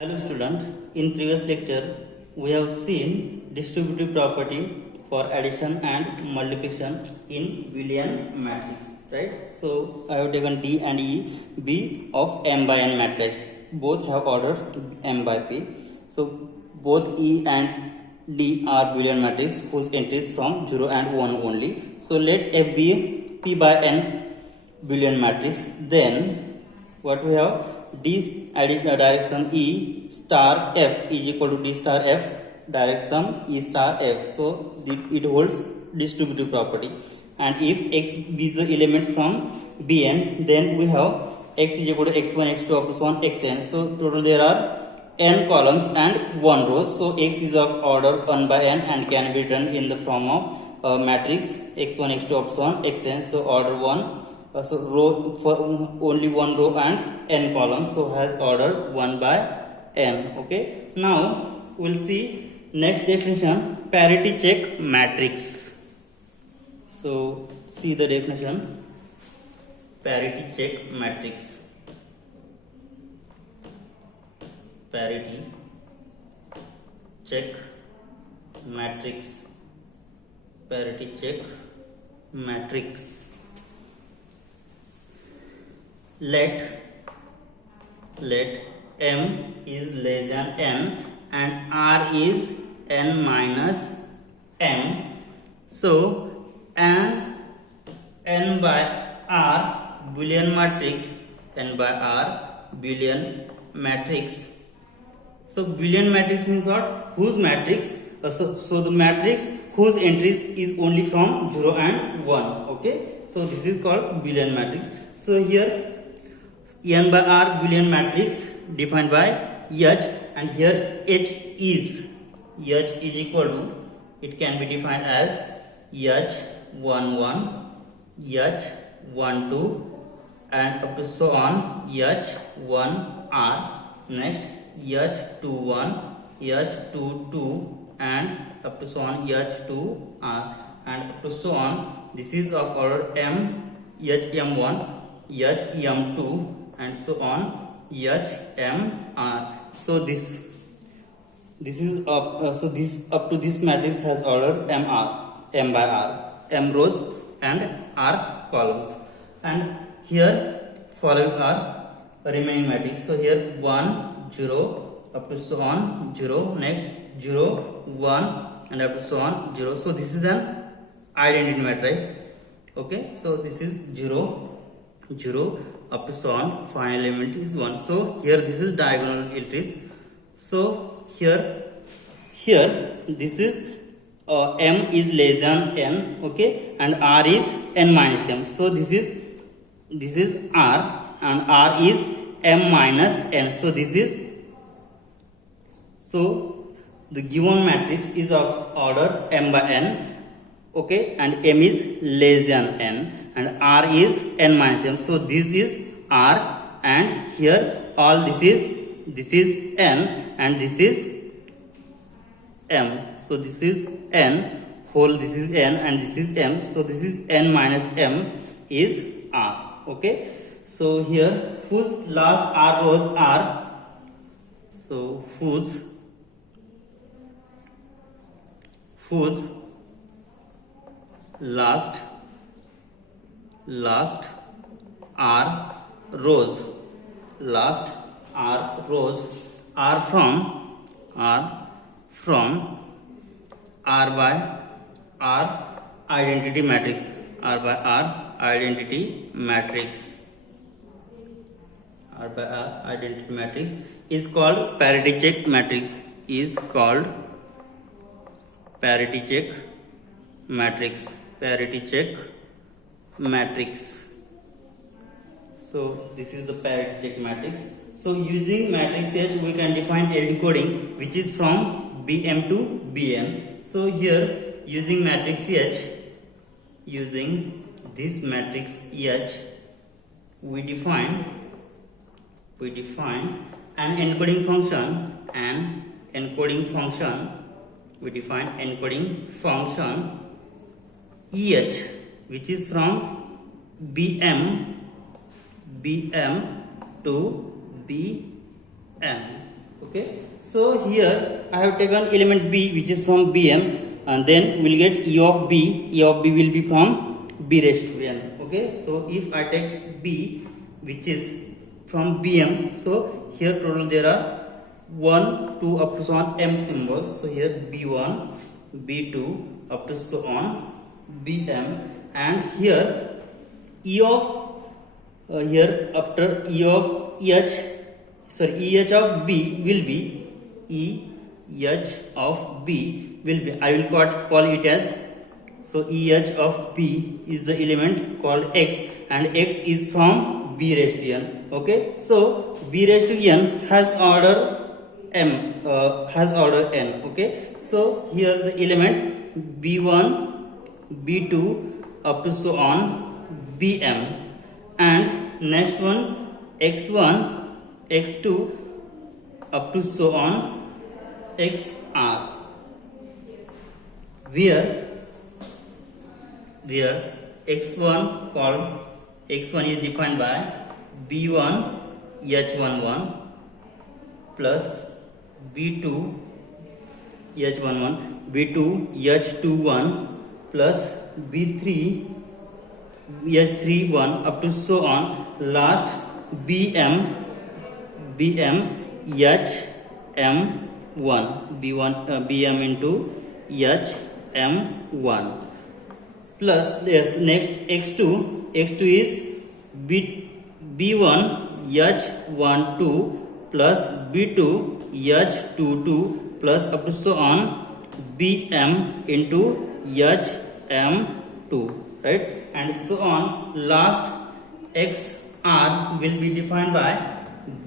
Hello student, in previous lecture we have seen distributive property for addition and multiplication in Boolean matrix, right? So I have taken D and E, B of m by n matrix. Both have order m by p. So both E and D are Boolean matrix whose entries from 0 and 1 only. So let F be p by n Boolean matrix. Then what we have, D direction E star F is equal to D star F direction E star F. So it holds distributive property. And if X is the element from Bn, then we have X is equal to x1, x2 up to so on xn. So total there are n columns and 1 row. So X is of order 1 by n and can be written in the form of matrix x1, x2 up to so on xn. So order 1. So row for only one row and n columns, so has order 1 by n. Okay, now we'll see next definition, parity check matrix. So see the definition, parity check matrix. Parity check matrix. Parity check matrix. Let m is less than n and r is n minus m. So n by r Boolean matrix, n by r Boolean matrix. So Boolean matrix means what? Whose matrix? So the matrix whose entries is only from 0 and 1. Okay, so this is called Boolean matrix. So here n by r Boolean matrix defined by H, and here H is equal to, it can be defined as H11, H12 and up to so on H1r. Next H21, H22 and up to so on H2r and up to so on. This is of order m, Hm1, Hm2 and so on Hmr. So this is up. So this up to this matrix has order mr, m by r, m rows and r columns. And here following are remaining matrix. So here 1, 0 up to so on 0. Next 0, 1 and up to so on 0. So this is an identity matrix. Okay. So this is 0, 0 up to so on, final element is 1. So here this is diagonal entries. So here this is m is less than n, okay, and r is n minus m. So this is r and r is m minus n. So this is, so the given matrix is of order m by n, okay, and m is less than n and r is n minus m. So this is r and here all this is n and this is m. So this is n whole, this is n and this is m. So this is n minus m is r. Okay. So here whose last r rows are, so whose last r rows are from r by r identity matrix, r by r identity matrix, r by r identity matrix is called parity check matrix, is called parity check matrix, parity check matrix. So this is the parity check matrix. So using matrix H we can define L decoding, which is from Bm to Bn. So here using matrix H, using this matrix H, we define an encoding function, we define encoding function EH, which is from Bm to Bn. Okay, so here I have taken element B which is from Bm, and then we'll get E of B. E of B will be from B raised to n. Okay, so if I take B which is from Bm, so here total there are 1 2 up to so on m symbols. So here B1, B2 up to so on Bm, and here E of here after E of EH of B will be EH of B will be, I will call it as, so EH of B is the element called X, and X is from B raised to n. Okay, so B raised to n has order m, has order n. Okay, so here the element B1, B2 up to so on Bm, and next one X1, X2 up to so on XR, where X1 called X1 is defined by B1 H11 plus B2 H11, B2 H21 plus B3 H31 up to so on last BM HM1, BM into HM1 plus this next X2 is B1 H12 plus B2 H22 plus up to so on BM into HM2, right, and so on. Last XR will be defined by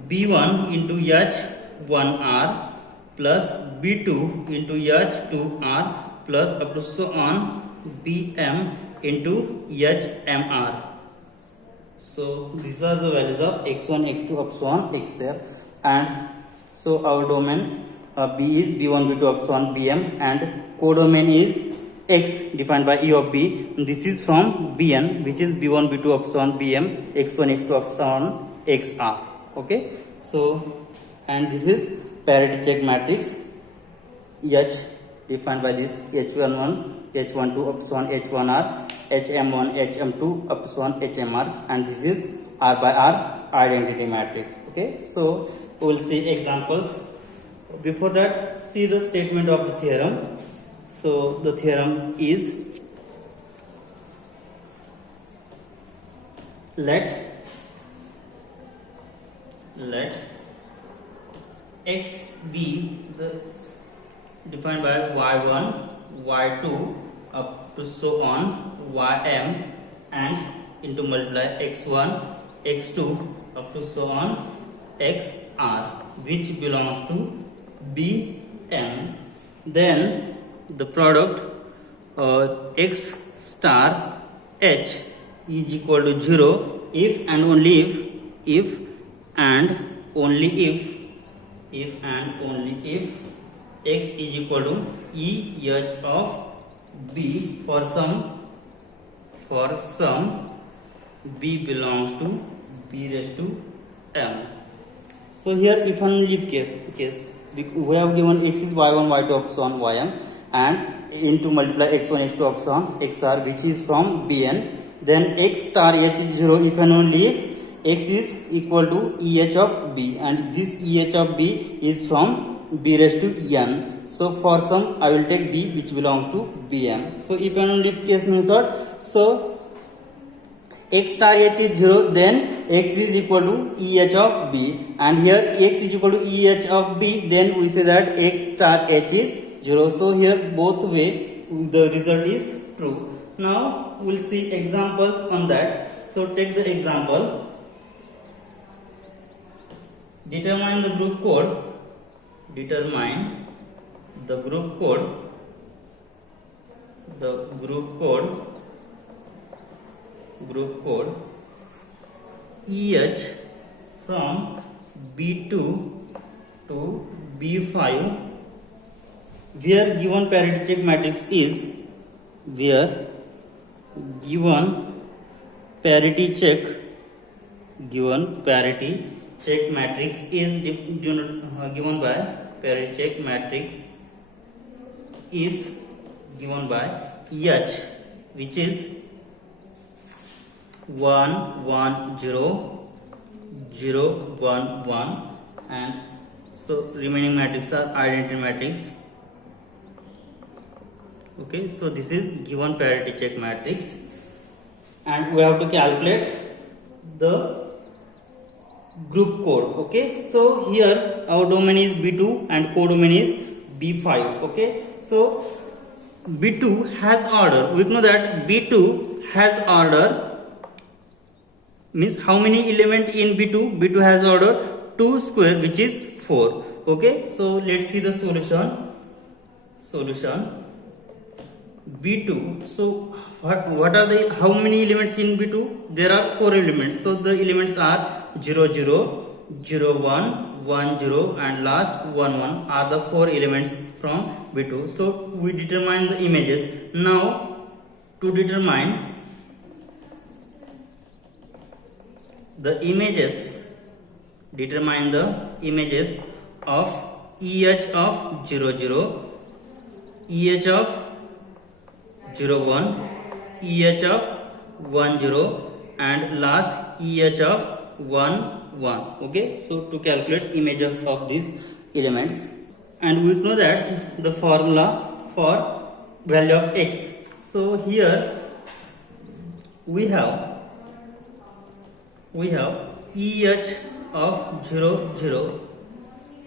B1 into H1R plus B2 into H2R plus up to so on BM into HMR. So these are the values of x1, x2 up so on xr, and so our domain B is B1, B2 up so on Bm, and codomain is X defined by E of B. This is from Bn, which is B1, B2 up so on Bm, x1, x2 up so on xr. Okay, so and this is parity check matrix H defined by this H11, H12 up so on H1R, HM1, HM2 up so on HMR, and this is R by R identity matrix. Okay, so we will see examples. Before that, see the statement of the theorem. So the theorem is, let X be the defined by y1, y2 up to so on ym, and into multiply x1, x2 up to so on xr, which belongs to Bm. Then the product x star h is equal to 0 if and only if x is equal to EH of B for some B belongs to B raised to m. So here if and only if case, we have given x is y1, y2 up so on ym, and into multiply x1, x2 up so on xr, which is from Bn. Then x star h is 0 if and only if x is equal to EH of B, and this EH of B is from B raised to n. So for some I will take B which belongs to Bm. So if and only if case means what? So x star h is 0, then x is equal to EH of B, and here x is equal to EH of B, then we say that x star h is 0. So here both way the result is true. Now we will see examples on that. So take the example. Determine the group code. Determine the group code. Group code EH from B2 to B5, where given parity check matrix is, where given parity check matrix is given by parity check matrix is given by H, which is 1 1 0 0 1 1, and so remaining matrix are identity matrix. Okay, so this is given parity check matrix, and we have to calculate the group code. Okay, so here our domain is B2 and codomain is B5. Okay, so B2 has order. We know that B2 has order means how many element in B2? B2 has order 2 square, which is 4. Okay, so let's see the solution. B2. So what are the how many elements in B2? There are 4 elements. So the elements are 0 0 0 1 1 0 and last 1 1 are the 4 elements from B2. So we determine the images. Now to determine the images, of EH of 0 0, EH of 0 1, EH of 1 0 and last EH of 1 1. Okay, so to calculate images of these elements, and we know that the formula for value of x. So here we have EH of 0 0.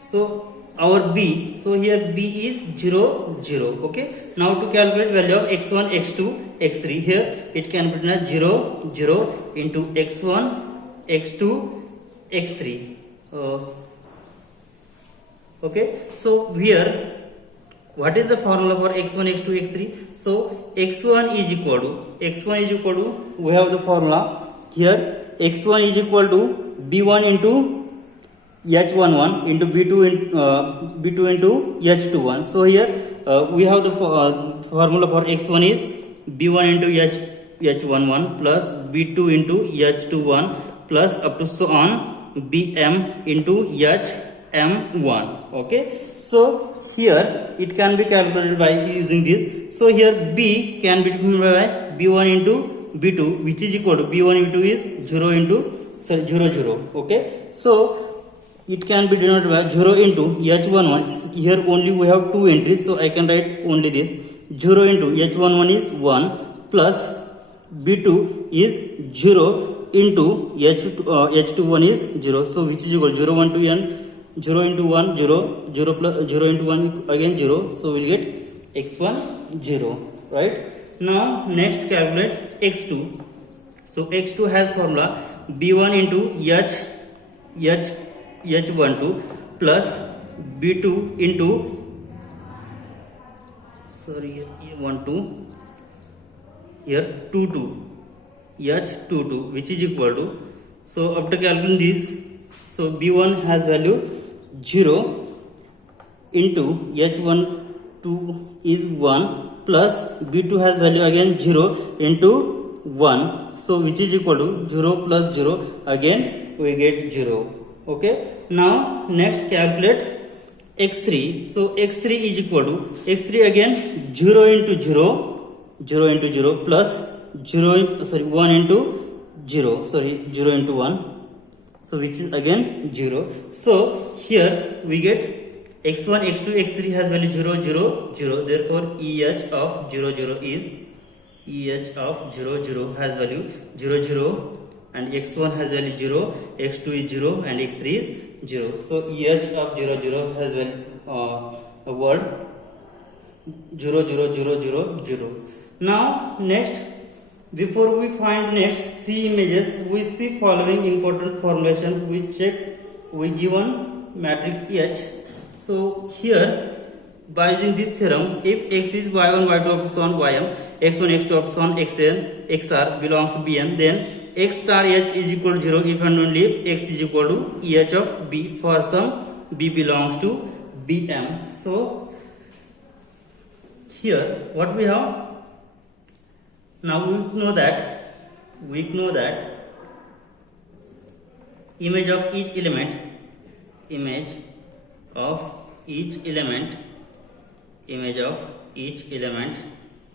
So our B, so here B is 0 0. Okay, now to calculate value of x1 x2 x3, here it can be written as 0 0 into x1 x2 x3. Okay, so here what is the formula for x1 x2 x3? So x1 is equal to we have the formula here. x1 is equal to b1 into h11 into b2 into h21. So here we have the formula for x1 is b1 into h11 plus b2 into h21 plus up to so on bm into hm1. Okay, so here it can be calculated by using this. So here b can be determined by b1 into b2, which is equal to b1 into is 0 into 0 0. Okay, so it can be denoted by 0 into h11. Here only we have 2 entries, so I can write only this 0 into h11 is 1 plus b2 is 0 into h21 is 0. So which is equal to 0 1 to n, 0 into 1 0 0 plus 0 into 1 again 0. So we'll get x1 0. Right, now next calculate x2. So x2 has formula b1 into h12 plus b2 into 12 here 22 h22, which is equal to, so after calculating this, so b1 has value 0 into h12 is 1 plus b2 has value again 0 into 1, so which is equal to 0 plus 0 again we get 0. Okay, now next calculate x3. So x3 is equal to x3 again 0 into 0 plus 1 into 0 into 1, so which is again 0. So here we get x1 x2 x3 has value 0 0 0. Therefore EH of 0 0 is has value 0 0 and x1 has value 0, x2 is 0 and x3 is 0. So EH of 0 0 has value a word 0 0 0 0 0. Now next, before we find next 3 images, we see following important formulation. We check, we given matrix H. So here by using this theorem, if x is y1 y2 up to so on ym, x1 x2 up to so on xn xr belongs to bn, then x star h is equal to 0 if and only if x is equal to eh of b for some b belongs to bm. So here what we have, now we know that image of each element, image of each element, image of each element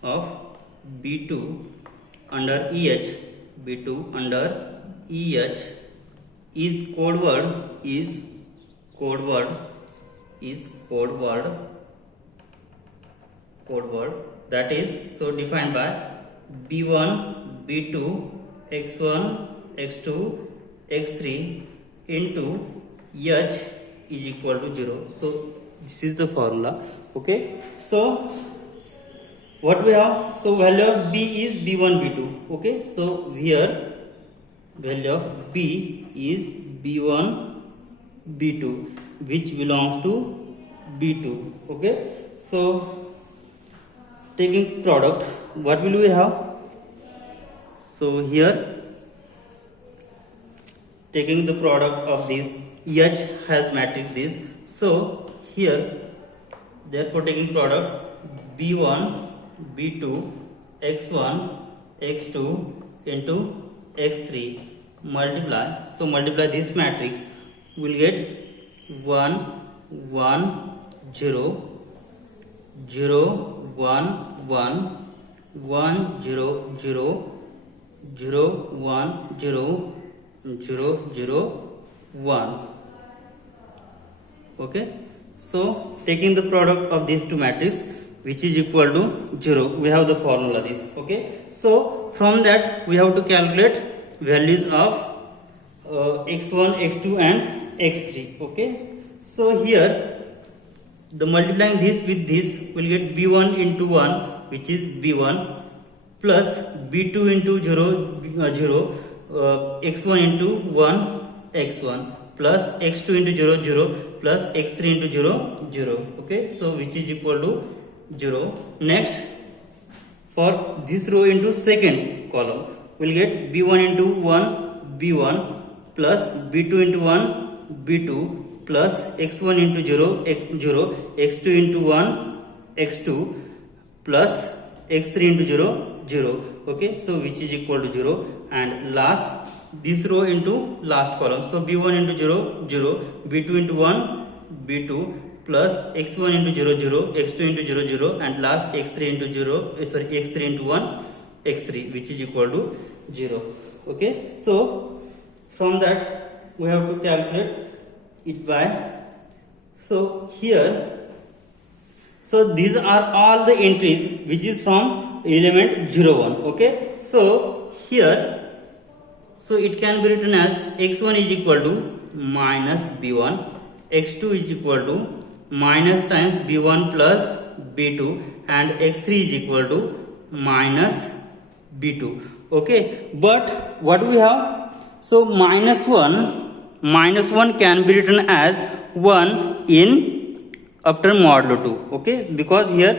of B2 under EH, B2 under EH is code word, is code word, is code word, code word, that is so defined by B1, B2, X1, X2, X3 into H is equal to 0. So this is the formula. Okay, so what we have, so value of B is B1, B2. Okay, so here value of B is B1, B2, which belongs to B2. Okay, so taking product, what will we have? So here taking the product of this, H has matrix this, so here therefore taking product B1, B2, X1, X2 into X3 multiply, so multiply this matrix, will get 1, 1, 0, 0, 1, 1, 1, 0, 0, 0, 1, 0, 0, 0, 1. Okay, so taking the product of these two matrices, which is equal to 0, we have the formula this. Okay, so from that we have to calculate values of x1, x2 and x3. Okay, so here the multiplying this with this will get b1 into 1, which is b1, plus b2 into 0, 0, x1 into 1, x1, plus x2 into 0, 0, plus x3 into 0, 0. Okay, so which is equal to 0. Next, for this row into second column, we'll get b1 into 1, b1, plus b2 into 1, b2, plus x1 into 0, x0, x2 into 1, x2, plus x3 into 0, 0. Okay, so which is equal to 0. And last, this row into last column. So b1 into 0, 0, b2 into 1, b2, plus x1 into 0, 0, x2 into 0, 0, and last x3 into 0, x3 into 1, x3, which is equal to 0. Okay, so from that we have to calculate it by, so here, so these are all the entries which is from element 0, 1. Okay, so here, so it can be written as x1 is equal to minus b1, x2 is equal to minus times b1 plus b2, and x3 is equal to minus b2. Okay, but what we have, so minus 1 can be written as 1 in after modulo 2. Okay, because here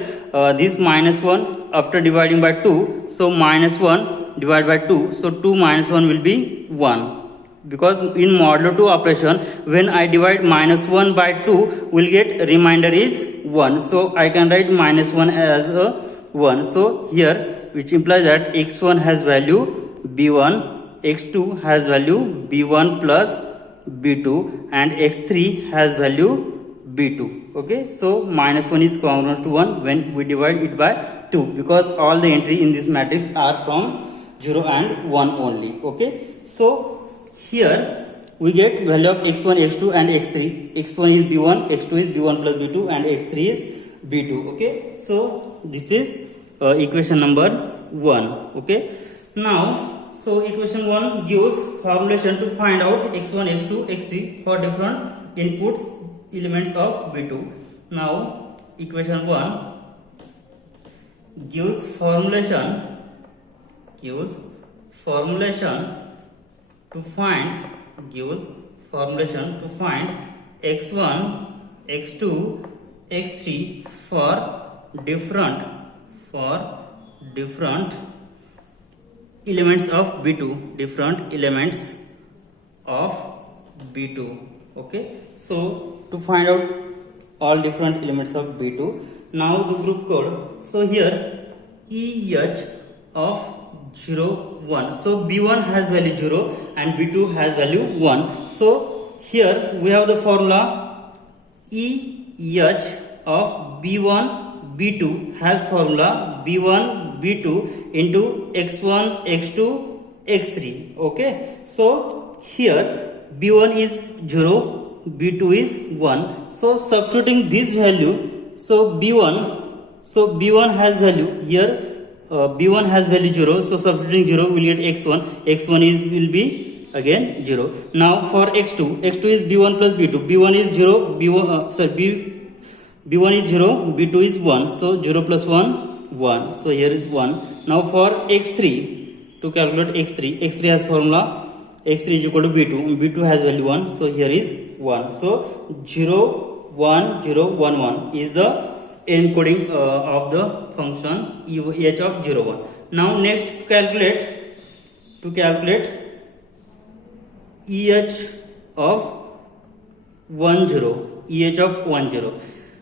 this minus 1 after dividing by 2, so minus 1 divided by 2, so 2 minus 1 will be 1. Because in modulo 2 operation, when I divide minus 1 by 2, we'll get remainder is 1. So I can write minus 1 as a 1. So here, which implies that x1 has value b1, x2 has value b1 plus b2, and x3 has value b2. Okay, so minus 1 is congruent to 1 when we divide it by 2, because all the entry in this matrix are from 0 and 1 only. Okay, so here we get value of x1, x2 and x3. x1 is b1, x2 is b1 plus b2, and x3 is b2. Okay, so this is equation number 1. Okay, now so equation 1 gives formulation to find out x1, x2, x3 for different inputs elements of b2. Now equation 1 gives formulation to find x1, x2, x3 for different elements of B2, different elements of B2. Okay, so to find out all different elements of B2, now the group code. So here EH of 0 1. So b1 has value 0 and b2 has value 1. So here we have the formula EH of b1 b2 has formula b1 b2 into x1 x2 x3. Okay, so here b1 is 0, b2 is 1. So substituting this value, so b1 has value here, b1 has value 0, so substituting 0 will get x1 is will be again 0. Now for x2 is b1 plus b2, b1 is 0, b1 is 0, b2 is 1, so 0 plus 1 1, so here is 1. Now for x3, to calculate x3 has formula x3 is equal to b2 has value 1, so here is 1. So 0 1 0 1 1 is the encoding of the function EH of 0 1. Now next to calculate EH of 1 0, EH of 1 0.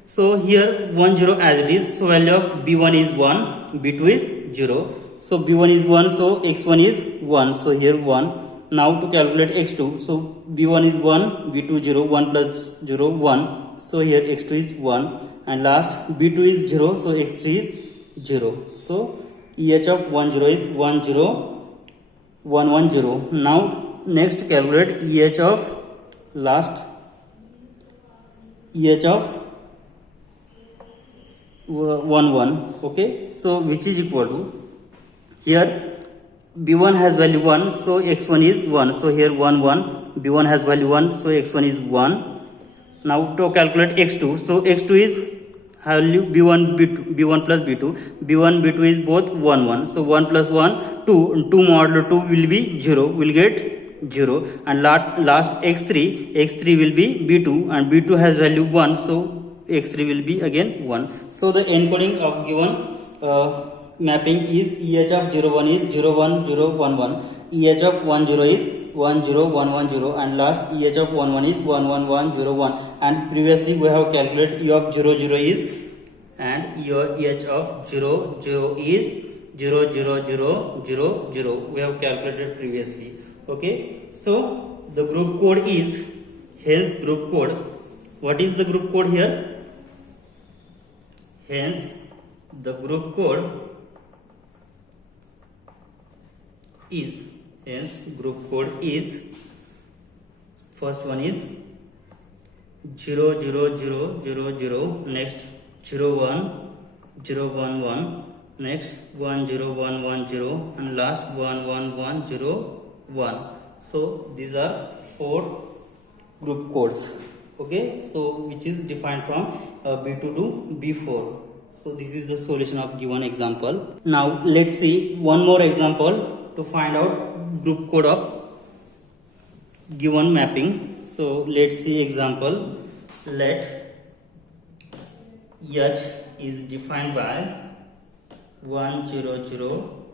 So here 1 0 as it is, so value of b1 is 1, b2 is 0. So b1 is 1, so x1 is 1, so here 1. Now to calculate x2, so b1 is 1, b2 0, 1 plus 0 1, so here x2 is 1, and last b2 is 0, so x3 is 0. So EH of 1 0 is 1 0 1 1 0. Now next to calculate EH of 1 1. Okay, so which is equal to, here b1 has value 1, so x1 is 1, so here 1 1, b1 has value 1, so x1 is 1. Now to calculate x2, so x2 is value b1 plus b2, b1 b2 is both 1 1, so 1 plus 1 2 modulo 2 will be 0, will get 0, and last x3 will be b2, and b2 has value 1, so x3 will be again 1. So the encoding of given mapping is EH of 0 1 is 0 1 0 1 1, EH of 1 0 is 1 0 1 1 0, and last EH of 1 1 is 1 1 1 0 1. And previously we have calculated E of 0 0 is, and EH of 0 0 is 0 0 0 0 0. We have calculated previously. Okay, so the group code is, hence group code, what is the group code here? Hence the group code is, first one is 0 0 0 0 0, next 0 1 0 1 1, next 1 0 1 1 0, and last 1 1 1 0 1. So these are 4 group codes. Okay, so which is defined from b2 to b4. So this is the solution of given example. Now let's see one more example to find out group code of given mapping. So let's see example. Let H is defined by 1 0 0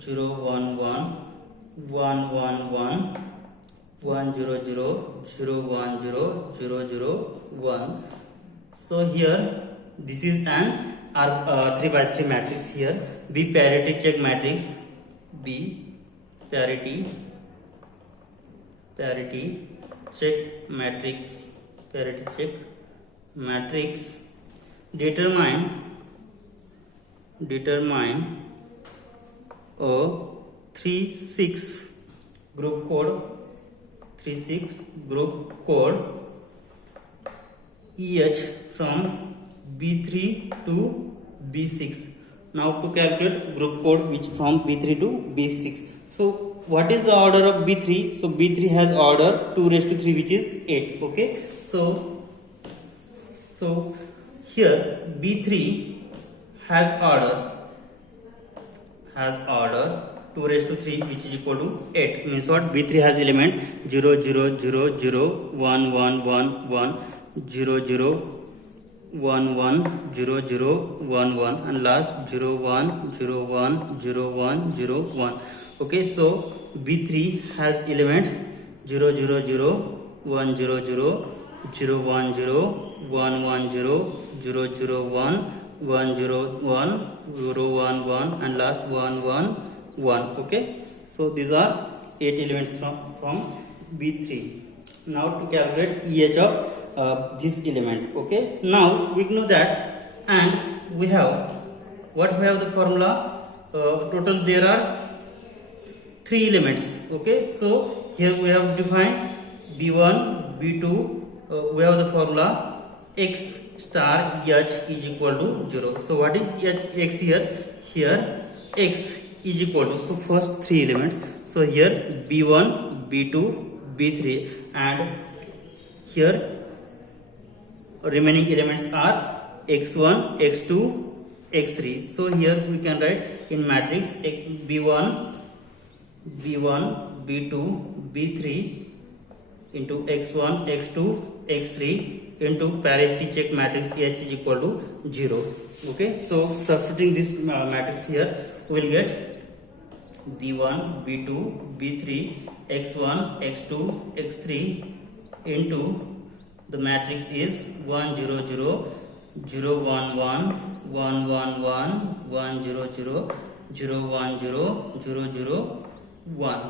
0 1 1 1 1 1 1 0 0 0 1 0 0 0 1. So here this is an 3 by 3 matrix. Here B parity check matrix, B parity check matrix, determine a 3 6 group code EH from B3 to B6. Now to calculate group code which from B3 to B6. So what is the order of B3? So B3 has order 2 raised to 3, which is 8. Okay, so here B3 has order 2 raised to 3, which is equal to 8. Means what? B3 has element 0 0 0 0 1 1 1 1 0 0 1 1 0 0 1 1, and last 0 1 0 1 0 1 0 1. Okay, so B3 has element 0 0 0 1 0 0 0 1 0 1 1 0 0 0 1 1 0 1 0 1 1, and last 1 1 1. Okay, so these are 8 elements from B3. Now to calculate EH of this element. Okay, now we know that, and we have what we have the formula. Total there are 3 elements. Okay, so here we have defined B1, B2. We have the formula x star H is equal to 0. So what is x here? Here x is equal to, so first 3 elements. So here B1, B2, B3, and here remaining elements are x1, x2, x3. So here we can write in matrix B1, B2, B3 into x1, x2, x3 into parity check matrix H is equal to 0. Okay, so substituting this matrix here, we will get B1, B2, B3, x1, x2, x3 into the matrix is 1 0 0 0 1 1 1 1 1 1 0 0 0 1 0 0 0 1,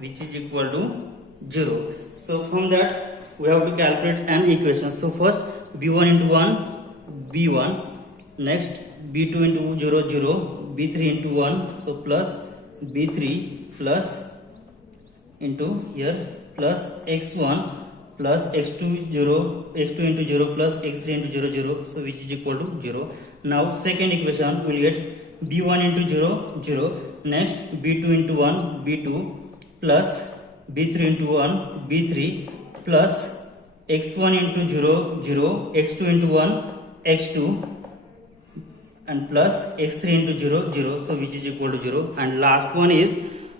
which is equal to 0. So from that we have to calculate an equation. So first B1 into 1 B1, next B2 into 0 0, B3 into 1, so plus B3 plus into here plus x1 plus x2 0, x2 into 0 plus x3 into 0 0, so which is equal to 0. Now second equation we will get B1 into 0 0, next B2 into 1 B2 plus B3 into 1 B3 plus x1 into 0 0, x2 into 1 x2, and plus x3 into 0 0, so which is equal to 0. And last one is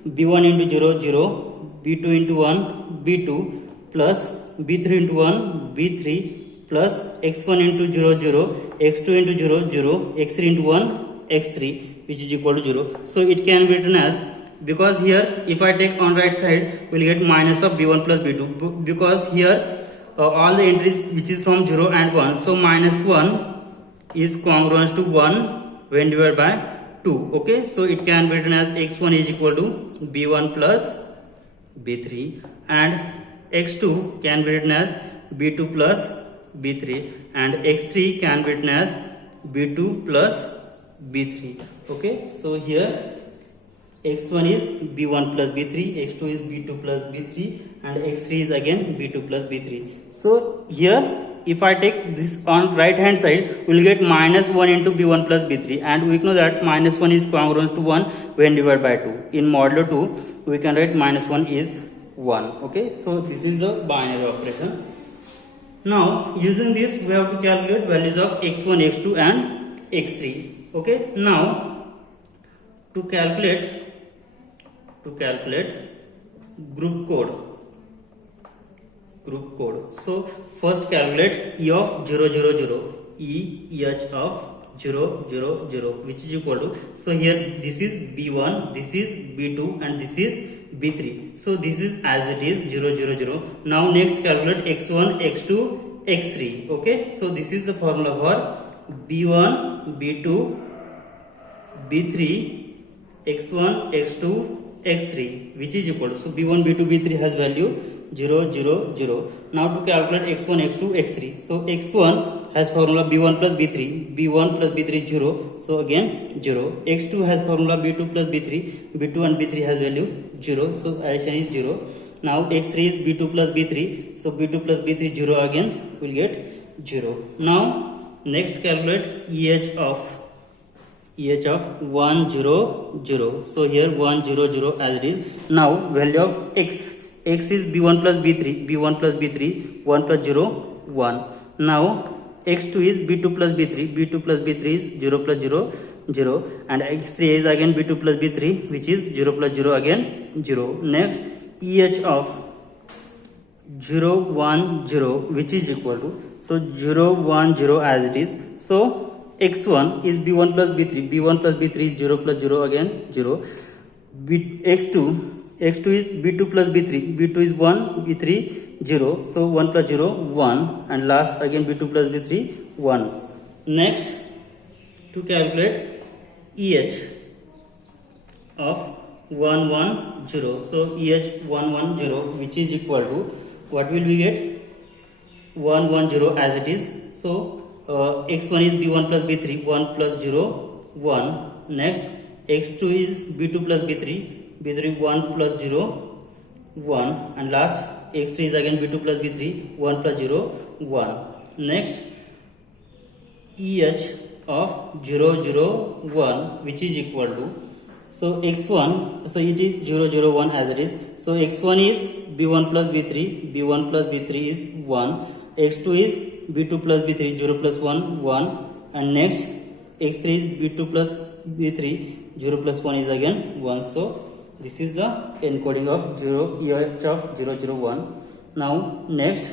B1 into 0 0, B2 into 1 B2 plus B3 into 1 B3 plus x1 into 0 0, x2 into 0 0, x3 into 1 x3, which is equal to 0. So it can be written as, because here if I take on right side, we will get minus of B1 plus B2, because here all the entries which is from 0 and 1, so minus 1 is congruent to 1 when divided by 2. Okay, so it can be written as x1 is equal to B1 plus B3, and x2 can be written as B2 plus B3, and x3 can be written as B2 plus B3. Okay, so here x1 is B1 plus B3, x2 is B2 plus B3, and x3 is again B2 plus B3. So here if I take this on right hand side, we will get minus 1 into B1 plus B3, and we know that minus 1 is congruent to 1 when divided by 2. In modulo 2 we can write minus 1 is 1. Okay, so this is the binary operation. Now using this we have to calculate values of x1, x2 and x3. Okay, now to calculate group code. So first calculate E of 0 0 0, EH of 0 0 0, which is equal to, so here this is B1, this is B2, and this is B3. So this is as it is 0 0 0. Now next calculate x1, x2, x3. Okay, so this is the formula for B1, B2, B3, x1, x2, x3, which is equal to, so B1, B2, B3 has value 0 0 0. Now to calculate x1, x2, x3. So x1 has formula B1 plus B3, B1 plus B3 0, so again 0. x2 has formula B2 plus B3, B2 and B3 has value 0, so addition is 0. Now x3 is B2 plus B3, so B2 plus B3 0, again we will get 0. Now next calculate EH of 1 0 0. So here 1 0 0 as it is. Now value of x is B1 plus B3, B1 plus B3, 1 plus 0 1. Now x2 is B2 plus B3, B2 plus B3 is 0 plus 0 0, and x3 is again B2 plus B3, which is 0 plus 0 again 0. Next EH of 0 1 0, which is equal to, so 0 1 0 as it is. So x1 is B1 plus B3, B1 plus B3 is 0 plus 0 again 0. x2 is B2 plus B3, B2 is 1, B3 0, so 1 plus 0 1, and last again B2 plus B3 1. Next to calculate EH of 110. So EH 110, which is equal to, what will we get? 110 as it is. So x1 is b1 plus b3, 1 plus 0 1. Next x2 is b2 plus b3, b3 1 plus 0 1. And last x3 is again b2 plus b3, 1 plus 0 1. Next EH of 001, which is equal to, so x1, so it is 001 as it is. So x1 is b1 plus b3, b1 plus b3 is 1. x2 is b2 plus b3, 0 plus 1 1. And next x3 is b2 plus b3, 0 plus 1 is again 1. So this is the encoding of EH of 001. Now next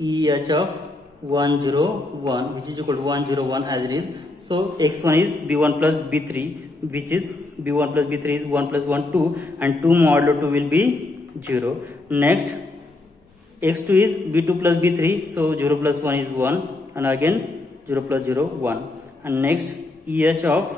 EH of 101, which is equal to 101 as it is. So x1 is b1 plus b3, which is b1 plus b3 is 1 plus 1 2, and 2 modulo 2 will be 0. Next x2 is b2 plus b3, so 0 plus 1 is 1, and again 0 plus 0 1. And next EH of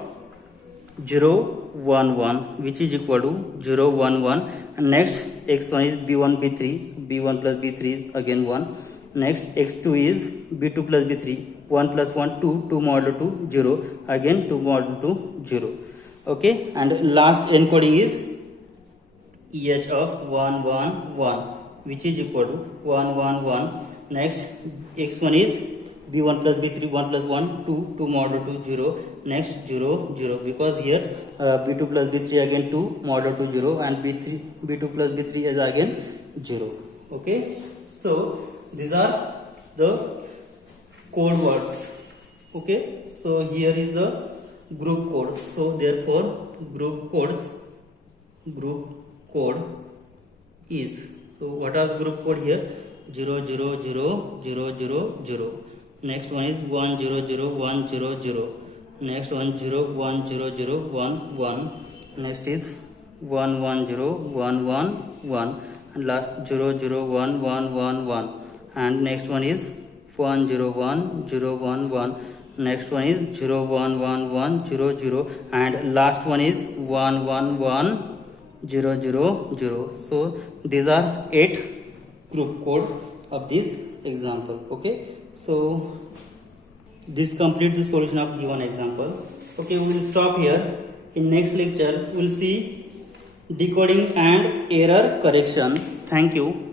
011, which is equal to 011. And next x1 is b1 b3, b1 plus b3 is again 1. Next x2 is b2 plus b3, 1 plus 1 2, 2 modulo 2 0, again 2 modulo 2 0. Okay, and last encoding is EH of 111, which is equal to 111. Next x1 is b1 plus b3, 1 plus 1 2, 2 modulo 2 0. Next 0 0, because here b2 plus b3 again 2 modulo 2 0, and b2 plus b3 is again 0. Okay, so these are the code words. Okay, so here is the group code. So therefore group code is, so what are the group code here? 0 0 0 0 0 0. Next one is 1 0 0 1 0 0. Next one 0 1 0 0 1 1. Next is 1 1 0 1 1 1, and last 0 0 1 1 1 1. And next one is 1 0 1 0 1 1. Next one is 0 1 1 1 0 0, and last one is 1 1 1 0 0 0. So these are 8 group code of this example. Okay, so this completes the solution of given example. Okay, we will stop here. In next lecture we will see decoding and error correction. Thank you.